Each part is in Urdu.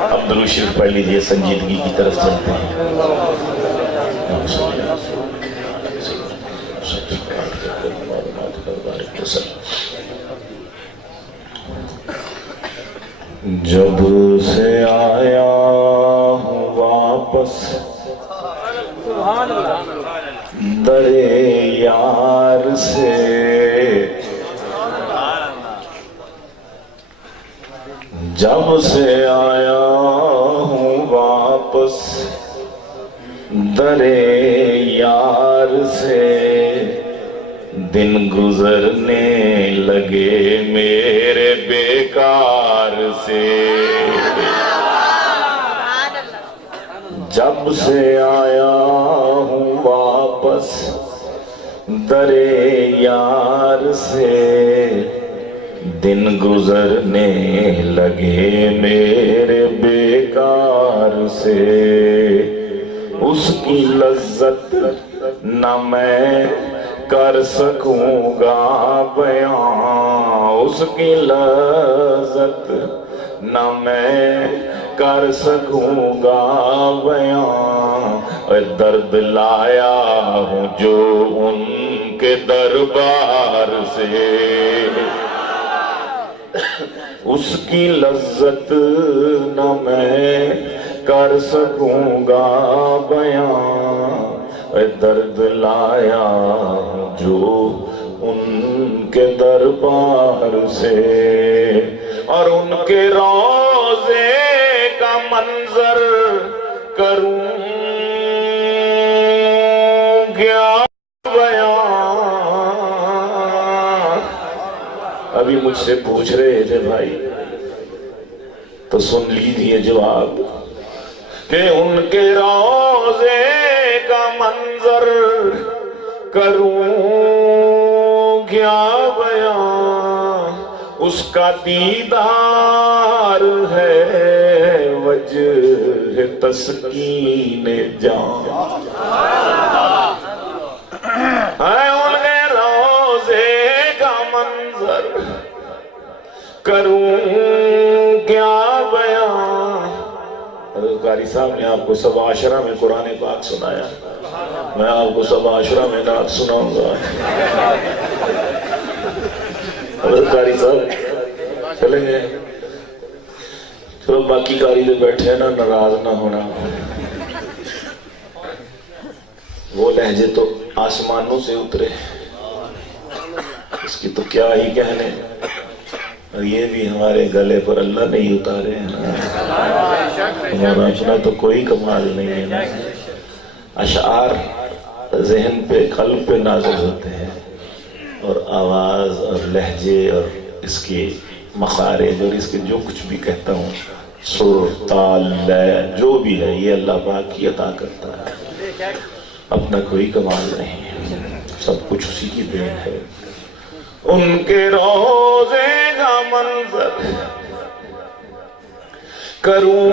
اب درود شریف پڑھ لیجئے، سنجیدگی کی طرف چلتے ہیں۔ جب سے آیا ہوں واپس در یار سے، جب سے آیا ہوں واپس در یار سے، دن گزرنے لگے میرے بیکار سے۔ جب سے آیا ہوں واپس در یار سے، دن گزرنے لگے میرے بیکار سے۔ اس کی لذت نہ میں کر سکوں گا بیان، اس کی لذت نہ میں کر سکوں گا بیان، اور درد لایا ہوں جو ان کے دربار سے۔ اس کی لذت نہ میں کر سکوں گا بیان، درد لایا جو ان کے دربار سے۔ اور ان کے روضے کا منظر کروں کیا بیان۔ ابھی مجھ سے پوچھ رہے تھے بھائی، تو سن لیجئے جواب کہ ان کے روضے کا منظر کروں کیا بیان، اس کا دیدار ہے وجہ تسکین جان۔ ان کے روضے کا منظر کروں کیا بیان۔ حضرت قاری صاحب نے آپ کو سبع عشرہ میں قرآن پاک سنایا، میں آپ کو سبع عشرہ میں نعت سناؤں گا۔ حضرت قاری صاحب چلیں گے؟ چلو باقی قاری جو بیٹھے ہیں نا، ناراض نہ ہونا، وہ لہجے تو آسمانوں سے اترے، اس کی تو کیا ہی کہنے، اور یہ بھی ہمارے گلے پر اللہ نہیں اتارے ہیں نا، ہمارا اپنا تو کوئی کمال نہیں ہے نا۔ اشعار ذہن پہ قلب پہ نازل ہوتے ہیں، اور آواز اور لہجے اور اس کے مخارج اور اس کے جو کچھ بھی کہتا ہوں، سر تال لے جو بھی ہے، یہ اللہ پاک کی عطا کرتا ہے، اپنا کوئی کمال نہیں ہے، سب کچھ اسی کی دین ہے۔ ان کے روضے کا منظر کروں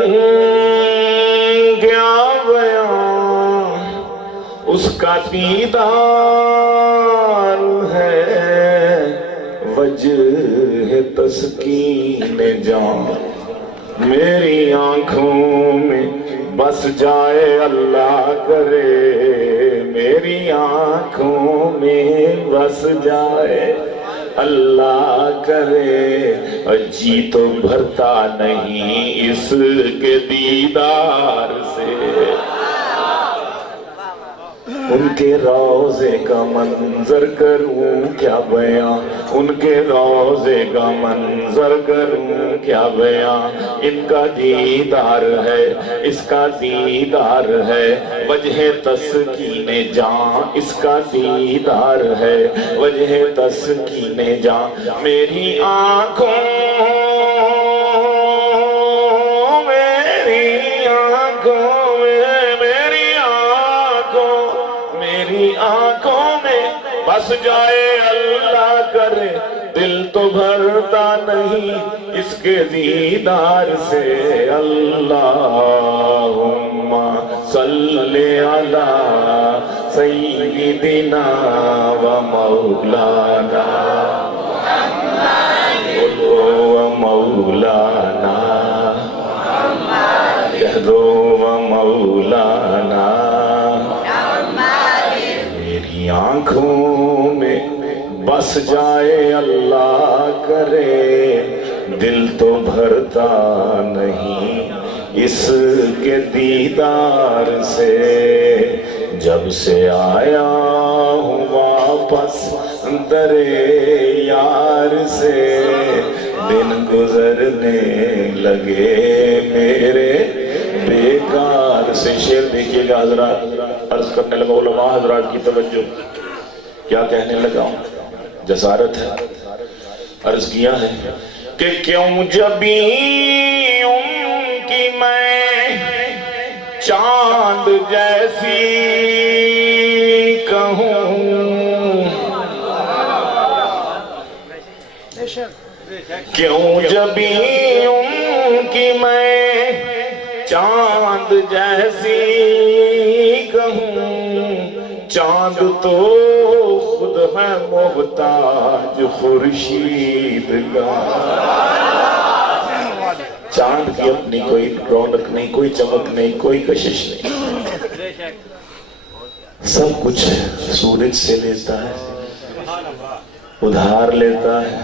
کیا بیان، اس کا دیدار ہے وجہ تسکین جان۔ میری آنکھوں میں بس جائے اللہ کرے، میری آنکھوں میں بس جائے اللہ کرے، اور جی تو بھرتا نہیں اس کے دیدار سے۔ ان کے روضے کا منظر کروں کیا بیان، ان کے روضے کا منظر کروں کیا بیان، ان کا دیدار ہے، اس کا دیدار ہے وجہ تسکین جان، اس کا دیدار ہے وجہ تسکین جان۔ میری آنکھوں میں بس جائے اللہ کرے، دل تو بھرتا نہیں اس کے دیدار سے۔ اللہم صلی علی سیدنا و مولانا محمد و مولانا محمد دو مولانا میری آنکھوں میں بس جائے اللہ کرے، دل تو بھرتا نہیں اس کے دیدار سے، جب سے آیا ہوں واپس درے یار سے، دن گزرنے لگے میرے بیکار سے۔ شعر دیکھیے گا حضرات، عرض کرنے لگا علماء حضرات کی توجہ، کیا کہنے لگا ہوں، جسارت ہے۔ عرض کیا ہے کہ کیوں جبھی ان کی میں چاند جیسی کہوں، کیوں جبھی ان کی میں چاند جیسی کہوں، چاند تو خود ہے محتاج خورشید کا۔ چاند کی اپنی کوئی رونق نہیں، کوئی چمک نہیں، کوئی کشش نہیں، سب کچھ سورج سے لیتا ہے، ادھار لیتا ہے۔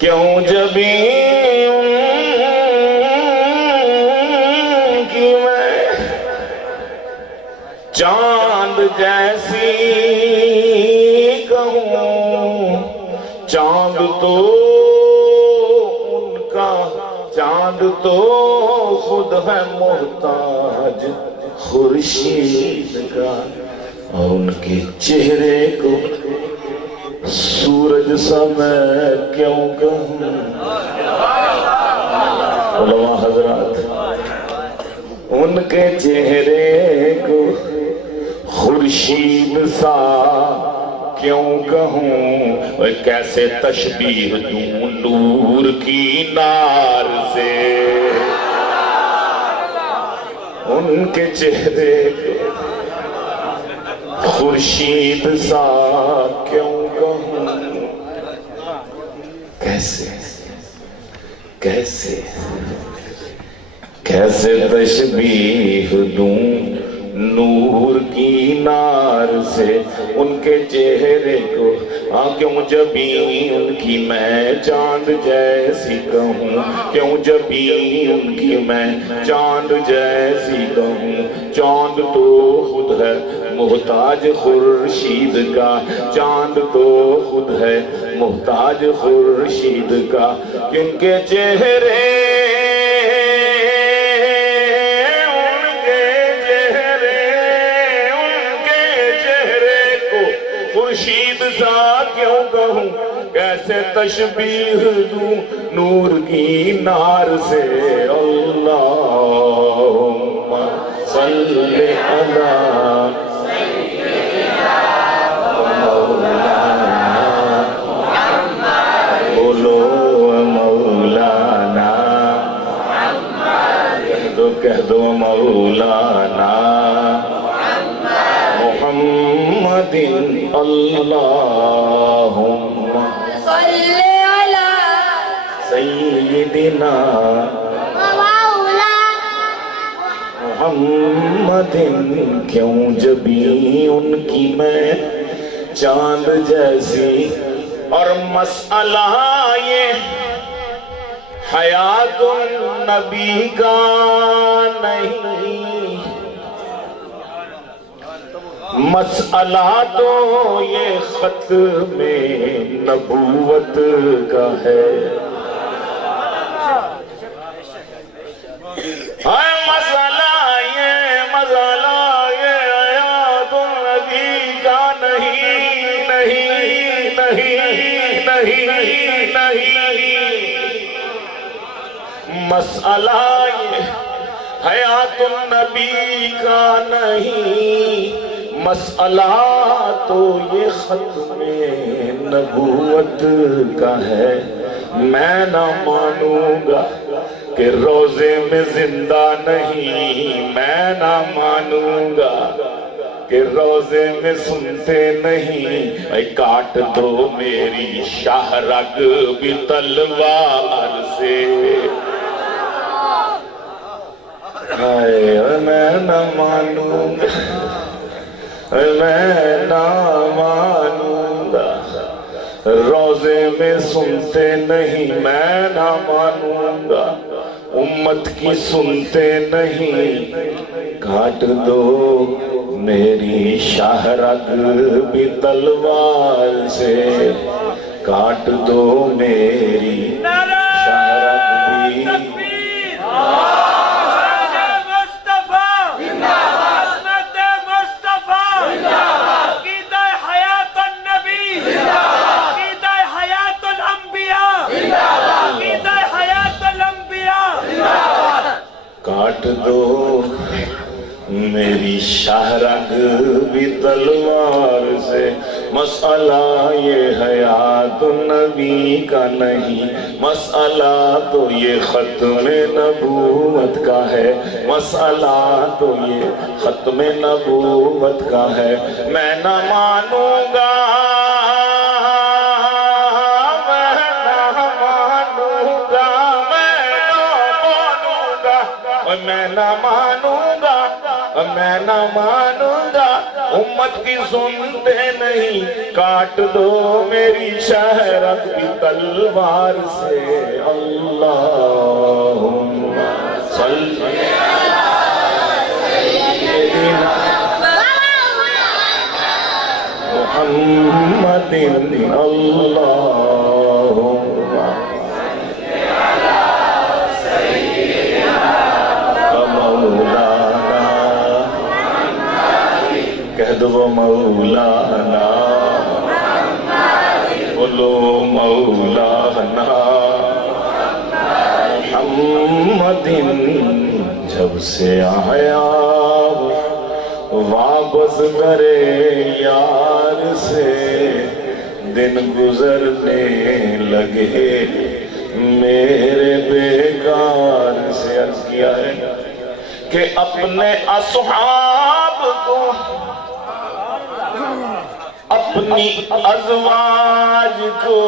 کیوں جبھی ان کی میں چاند جیسی کہوں، چاند تو ان کا، چاند تو خود ہے محتاج خورشید کا، اور ان کے چہرے کو سورج سا میں کیوں کہوں۔ علماء حضرات، ان کے چہرے کو خورشید سا کیوں کہوں، کیسے تشبیہ دوں نور کی نار سے، ان کے چہرے کو خورشید سا کیوں کہوں، کیسے کیسے کیسے تشبیہ دوں نور کی نار سے، ان کے چہرے کو، کیوں جبھی ان کی میں چاند جیسی کہوں، کیوں جبھی ان کی میں چاند جیسی کہوں، چاند تو خود ہے محتاج خورشید کا، چاند تو خود ہے محتاج خورشید کا، کہ ان کے چہرے خورشید سا کیوں کہوں، کیسے تشبیہ دوں نور کی نار سے۔ اللہم صلی علی بولو مولانا، کہہ دو مولانا محمد، اللہم صلی علی سیدنا محمد، کیوں جبھی ان کی میں چاند جیسی، اور مسئلہ یہ حیات النبی کا نہیں، مسئلہ تو یہ ختم نبوت کا ہے، مسئلہ یہ حیات النبی کا نہیں، نہیں نہیں نہیں نہیں، مسئلہ یہ حیات النبی کا نہیں، مسئلہ تو یہ ختم نبوت کا ہے۔ میں نہ مانوں گا کہ روزے میں زندہ نہیں، میں نہ مانوں گا کہ روزے میں سنتے نہیں، اے کاٹ دو میری شاہ رگ بھی تلوار سے، ہائے میں نہ مانوں گا، میں نہ مانوں گا، روزے میں سنتے نہیں میں نہ مانوں گا، امت کی سنتے نہیں، کاٹ دو میری شاہ رگ بھی تلوار سے، کاٹ دو میری شاہ رگ بھی کاٹ دو میری شاہ رگ بھی تلوار سے، مسئلہ یہ حیات النبی کا نہیں، مسئلہ تو یہ ختم نبوت کا ہے، مسئلہ تو یہ ختم نبوت کا ہے، میں نہ مانوں گا، میں نہ مانوں گا، میں نہ مانوں گا، امت کی سنتے نہیں، کاٹ دو میری شاہ رگ کی تلوار سے، اللہم صلی محمد، اللہم کہہ دو مولانا، بولو مولانا محمد، جب سے آیا واپس کرے یار سے، دن گزرنے لگے میرے بیکار سے، عرض کیا ہے کہ اپنے اصحاب کو، اپنی ازواج کو،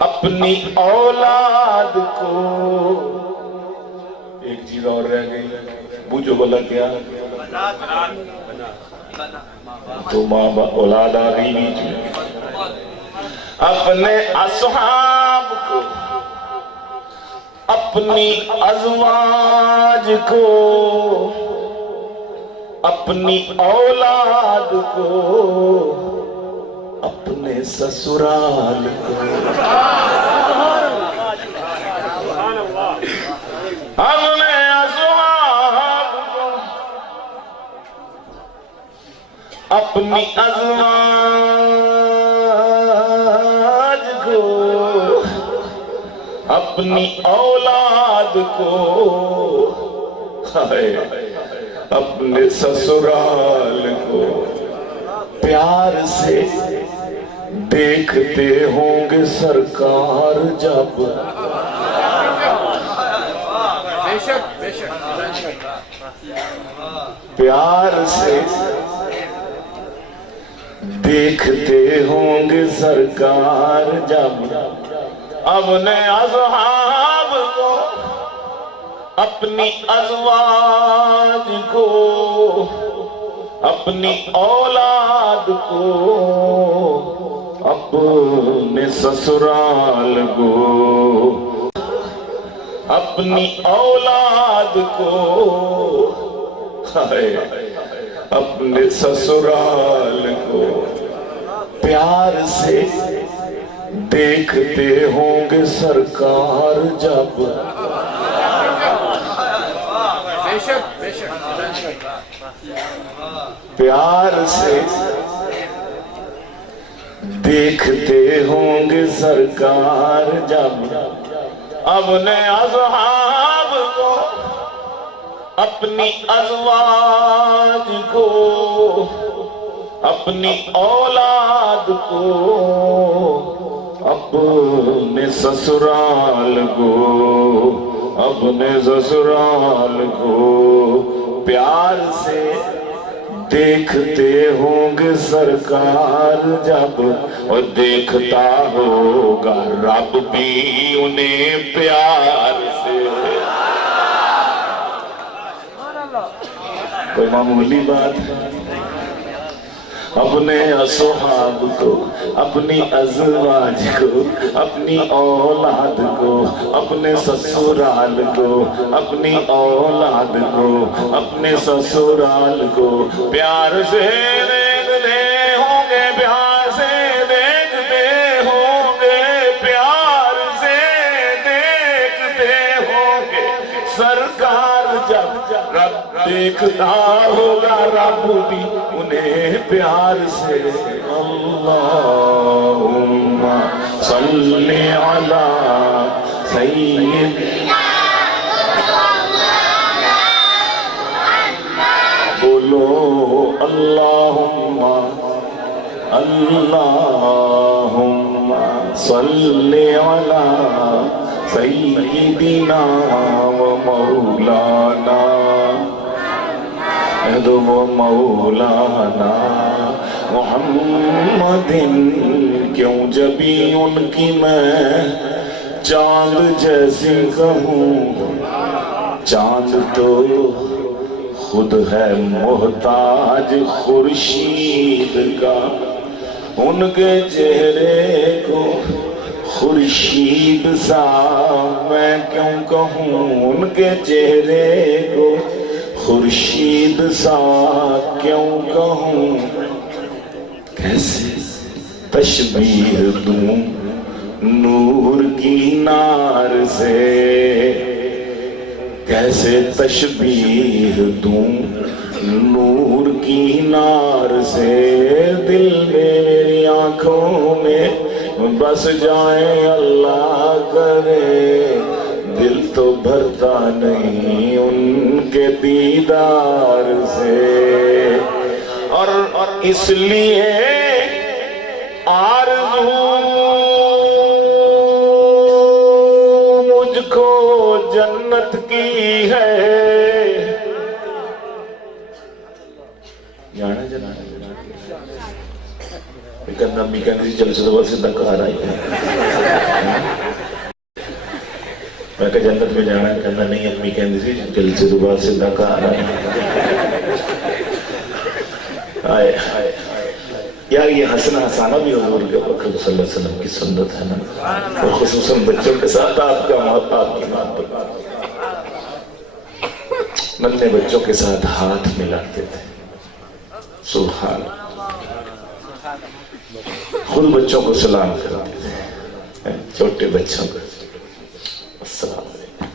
اپنی اولاد کو، ایک چیز اور رہ گئی، بوجھو بلا کیا؟ تو ماں باپ اولاد آ گئی بیچ میں، اپنے اصحاب کو، اپنی ازواج کو، اپنی اولاد کو، اپنے سسرال کو، اپنے اصحاب کو، اپنی ازواج کو، اپنی اولاد کو، اپنے سسرال کو پیار سے دیکھتے ہوں گے سرکار جب، پیار سے دیکھتے ہوں گے سرکار جب، اپنے اصحاب کو، اپنی ازواج کو، اپنی اولاد کو، اپنے سسرال کو، اپنی اولاد کو، اپنے سسرال کو پیار سے دیکھتے ہوں گے سرکار جب، پیار سے دیکھتے ہوں گے سرکار جب، اپنے اصحاب کو، اپنی ازواج کو، اپنی اولاد کو، اپنے سسرال کو، اپنے سسرال کو پیار سے دیکھتے ہوں گے سرکار جب، اور دیکھتا ہوگا رب بھی انہیں پیار سے، کوئی معمولی بات ہے؟ اپنے اصحاب کو، اپنی ازواج کو، اپنی اولاد کو، اپنے سسرال کو، اپنی اولاد کو، اپنے سسرال کو پیار سے دیکھتے ہوں گے، پیار سے دیکھتے ہوں گے، پیار سے دیکھتے ہوں گے۔ سرکار جب رب دیکھتا ہوگا، رب بھی انہیں پیار سے۔ اللہم صلی علی سیدنا، بولو اللہم اللہم صلی علی سیدنا و مولانا و مولانا محمد۔ کیوں جبھی ان کی میں چاند جیسی کہوں، چاند تو خود ہے محتاج خورشید کا، ان کے چہرے کو خورشید سا میں کیوں کہوں، ان کے چہرے کو خورشید سا کیوں کہوں۔ کیسے تشبیہ دوں نور کی نار سے، کیسے تشبیہ دوں نور کی نار سے، دل میری آنکھوں میں بس جائیں اللہ کرے، دل تو بھرتا نہیں ان کے دیدار سے۔ اور اس لیے آرزو مجھ کو جنت کی ہے۔ جانا جانا کہنا امی کہنے جلسے تو بس اتنا کہا رہا ہے، میں کہا جنت میں جانا ہے، کہنا نہیں امی کہنے سے جلسے تو بس اتنا کہا رہا ہے۔ آئے یار یہ حسنہ حسانہ بھی حضور کے وقت صلی اللہ علیہ وسلم کی سنت ہے نا، اور خصوصاً بچوں کے ساتھ آپ کا محبت کی بات، ننھے بچوں کے ساتھ ہاتھ ملاتے تھے، سبحان خود بچوں کو سلام کرتے تھے، چھوٹے بچوں کو السلام علیکم۔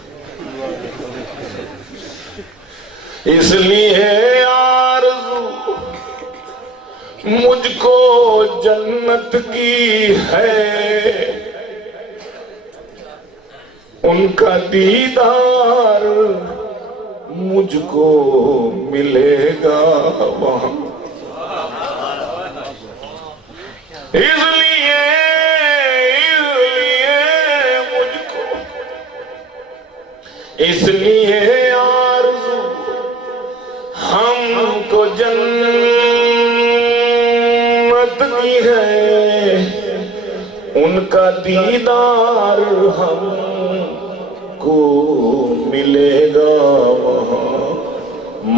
اس لیے آرزو مجھ کو جنت کی ہے، ان کا دیدار مجھ کو ملے گا وہاں۔ اس لیے مجھ کو، اس لیے آرزو ہم کو جنت کی ہے، ان کا دیدار ہم کو ملے گا وہاں۔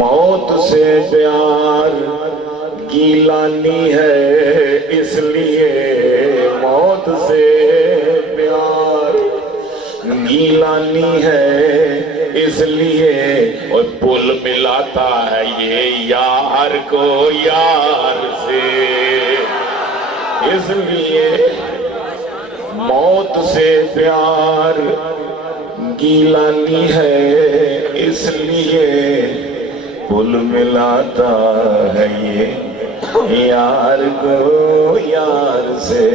موت سے پیار گیلانی ہے، اس لیے موت سے پیار گیلانی ہے، اس لیے اور پل ملاتا ہے یہ یار کو یار سے، اس لیے موت سے پیار گیلانی ہے، اس لیے پل ملاتا ہے یہ یار کو یار سے۔